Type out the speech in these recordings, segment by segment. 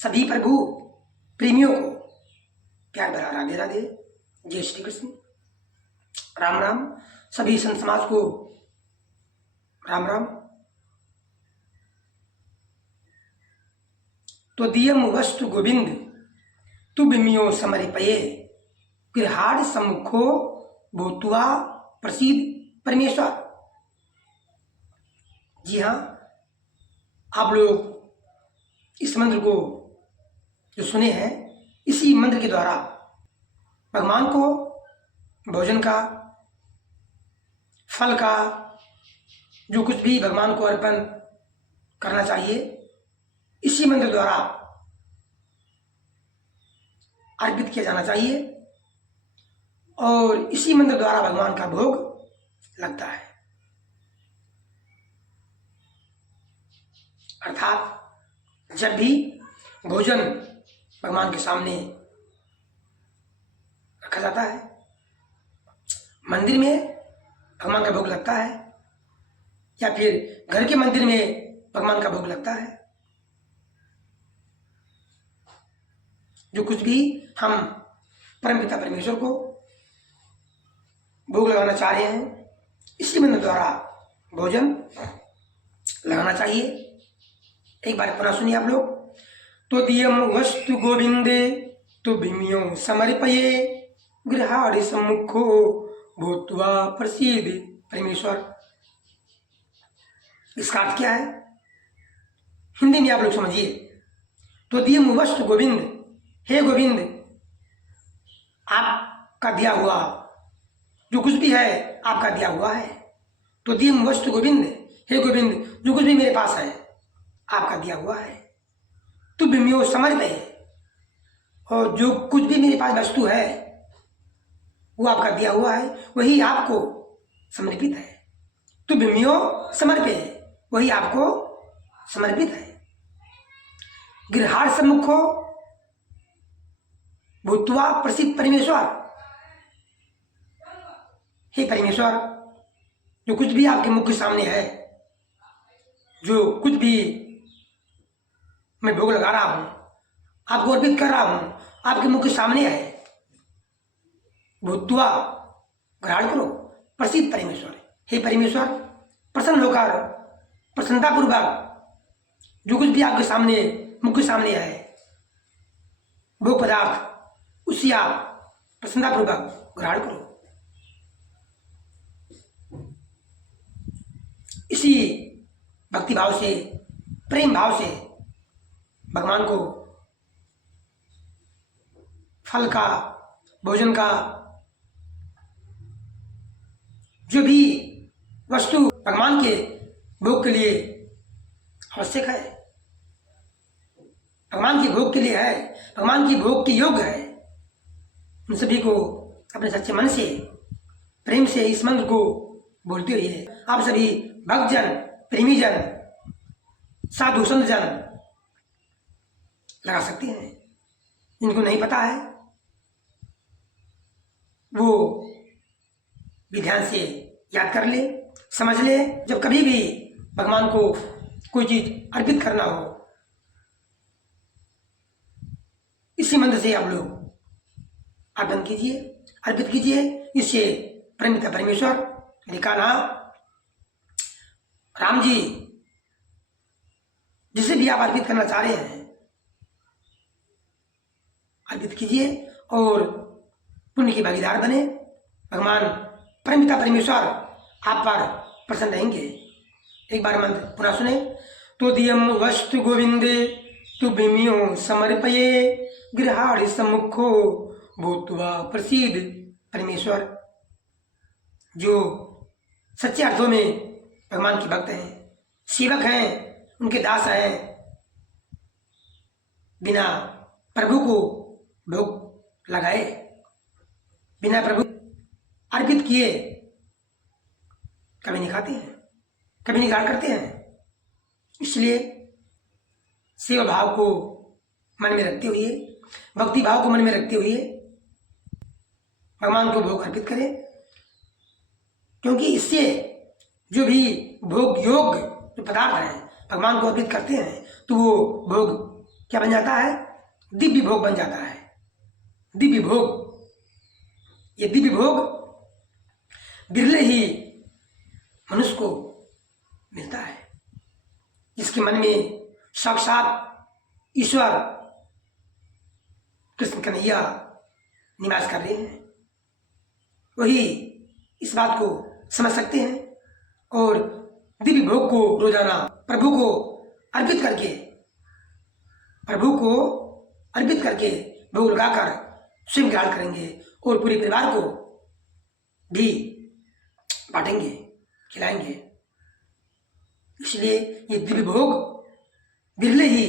सभी प्रभु प्रेमियों को प्यार भरा राधे राधे। जय श्री कृष्ण। राम राम। सभी संत समाज को राम राम। तो दियम वस्तु गोविंद तुभ्यमियो समर्पये गृहाण सम्मुखो भूत्वा प्रसीद परमेश्वर। जी हाँ, आप लोग इस मंत्र को जो सुने हैं, इसी मंत्र के द्वारा भगवान को भोजन का, फल का, जो कुछ भी भगवान को अर्पण करना चाहिए, इसी मंत्र द्वारा अर्पित किया जाना चाहिए और इसी मंत्र द्वारा भगवान का भोग लगता है। अर्थात जब भी भोजन भगवान के सामने रखा जाता है, मंदिर में भगवान का भोग लगता है या फिर घर के मंदिर में भगवान का भोग लगता है, जो कुछ भी हम परमपिता परमेश्वर को भोग लगाना चाह रहे हैं, इसी मंत्र द्वारा भोजन लगाना चाहिए। एक बार पुनः सुनिए आप लोग। तो दियम वस्तु गोविंदे तुभ्यमियो समर्पये गृहाण सम्मुखो भूत्वा प्रसीद परमेश्वर। इसका अर्थ क्या है, हिंदी में आप लोग समझिए। तो दियम वस्तु गोविंद, हे गोविंद, आपका दिया हुआ जो कुछ भी है आपका दिया हुआ है। तो दियम वस्तु गोविंद, हे गोविंद, जो कुछ भी मेरे पास है आपका दिया हुआ है। तुभ्यमियो समर्पये, और जो कुछ भी मेरे पास वस्तु है वो आपका दिया हुआ है, वही आपको समर्पित है। तुभ्यमियो समर्पये, वही आपको समर्पित है। गृहाण सम्मुखो भूत्वा प्रसीद परमेश्वर। हे परमेश्वर, जो कुछ भी आपके मुख के सामने है, जो कुछ भी मैं भोग लगा रहा हूं, आपको अर्पित कर रहा हूं, आपके मुख के सामने है। भूत्वा, ग्रहण करो, प्रसीद परमेश्वर। हे परमेश्वर, प्रसन्न होकर, प्रसन्नतापूर्वक जो कुछ भी आपके सामने, मुख के सामने है भोग पदार्थ, उसी आप प्रसन्नतापूर्वक ग्रहण करो। इसी भक्ति भाव से, प्रेम भाव से भगवान को फल का, भोजन का, जो भी वस्तु भगवान के भोग के लिए आवश्यक है, भगवान के भोग के लिए है, भगवान की भोग के योग्य है, उन सभी को अपने सच्चे मन से, प्रेम से इस मंत्र को बोलते हुए आप सभी भक्तजन, प्रेमीजन, साधु संत जन लगा सकते हैं। जिनको नहीं पता है वो भी ध्यान से याद कर ले, समझ ले। जब कभी भी भगवान को कोई चीज अर्पित करना हो, इसी मंत्र से आप लोग अर्पण कीजिए, अर्पित कीजिए। इससे परमपिता परमेश्वर कान्हा, राम जी, जिसे भी आप अर्पित करना चाह रहे हैं अर्पित कीजिए और पुण्य की भागीदार बने। भगवान परमपिता परमेश्वर आप पर प्रसन्न रहेंगे। एक बार मंत्र पुनः सुने। तो दियम वस्तु गोविंदे तुभ्यमियो समर्पये गृहाण सम्मुखो भूत्वा प्रसीद परमेश्वर। जो सच्चे अर्थों में भगवान के भक्त हैं, सेवक हैं, उनके दास हैं, बिना प्रभु को भोग लगाए, बिना प्रभु अर्पित किए कभी नहीं खाते हैं, कभी नहीं ग्रहण करते हैं। इसलिए सेवा भाव को मन में रखते हुए, भक्ति भाव को मन में रखते हुए भगवान को भोग अर्पित करें, क्योंकि इससे जो भी भोग योग्य जो पदार्थ हैं भगवान को अर्पित करते हैं तो वो भोग क्या बन जाता है? दिव्य भोग बन जाता है। दिव्य भोग, ये दिव्य भोग बिरले ही मनुष्य को मिलता है, जिसके मन में साक्षात ईश्वर कृष्ण कन्हैया निवास कर रहे हैं, वही इस बात को समझ सकते हैं और दिव्य भोग को रोजाना प्रभु को अर्पित करके भोग लगाकर स्वयं ग्रहण करेंगे और पूरे परिवार को भी बांटेंगे, खिलाएंगे। इसलिए ये दिव्य भोग बिरले ही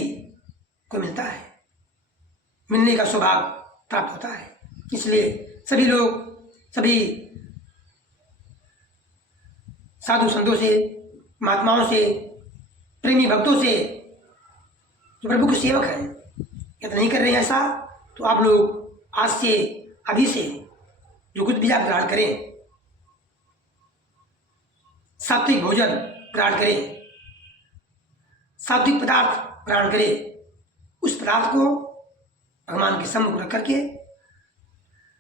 को मिलता है, मिलने का सौभाग्य प्राप्त होता है। इसलिए सभी लोग, सभी साधु संतों से, महात्माओं से, प्रेमी भक्तों से, जो प्रभु के सेवक हैं, यदि नहीं कर रहे हैं ऐसा, तो आप लोग आज से, अभी से जो कुछ भी आप ग्रहण करें, सात्विक भोजन ग्रहण करें, सात्विक पदार्थ ग्रहण करें, उस पदार्थ को भगवान के सम्मुख रख करके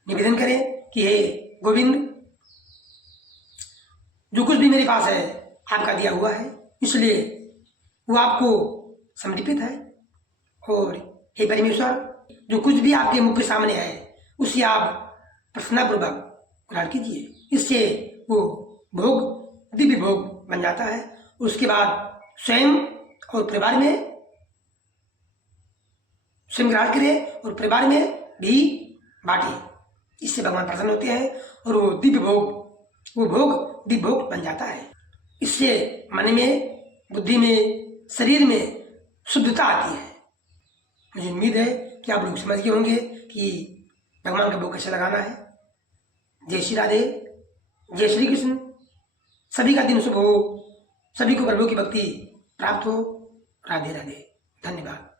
निवेदन करें कि हे गोविंद, जो कुछ भी मेरे पास है आपका दिया हुआ है, इसलिए वो आपको समर्पित है। और हे परमेश्वर, जो कुछ भी आपके मुख के सामने है उसे आप प्रसन्नपूर्वक ग्रहण कीजिए। इससे वो भोग दिव्य भोग बन जाता है। उसके बाद स्वयं और परिवार में, स्वयं ग्रहण करें और परिवार में भी बांटे। इससे भगवान प्रसन्न होते हैं और वो भोग दिव्य भोग बन जाता है। इससे मन में, बुद्धि में, शरीर में शुद्धता आती है। मुझे उम्मीद है कि आप लोग समझ गए होंगे कि भगवान का भोग कैसे लगाना है। जय श्री राधे, जय श्री कृष्ण। सभी का दिन शुभ हो, सभी को प्रभु की भक्ति प्राप्त हो। राधे राधे, धन्यवाद।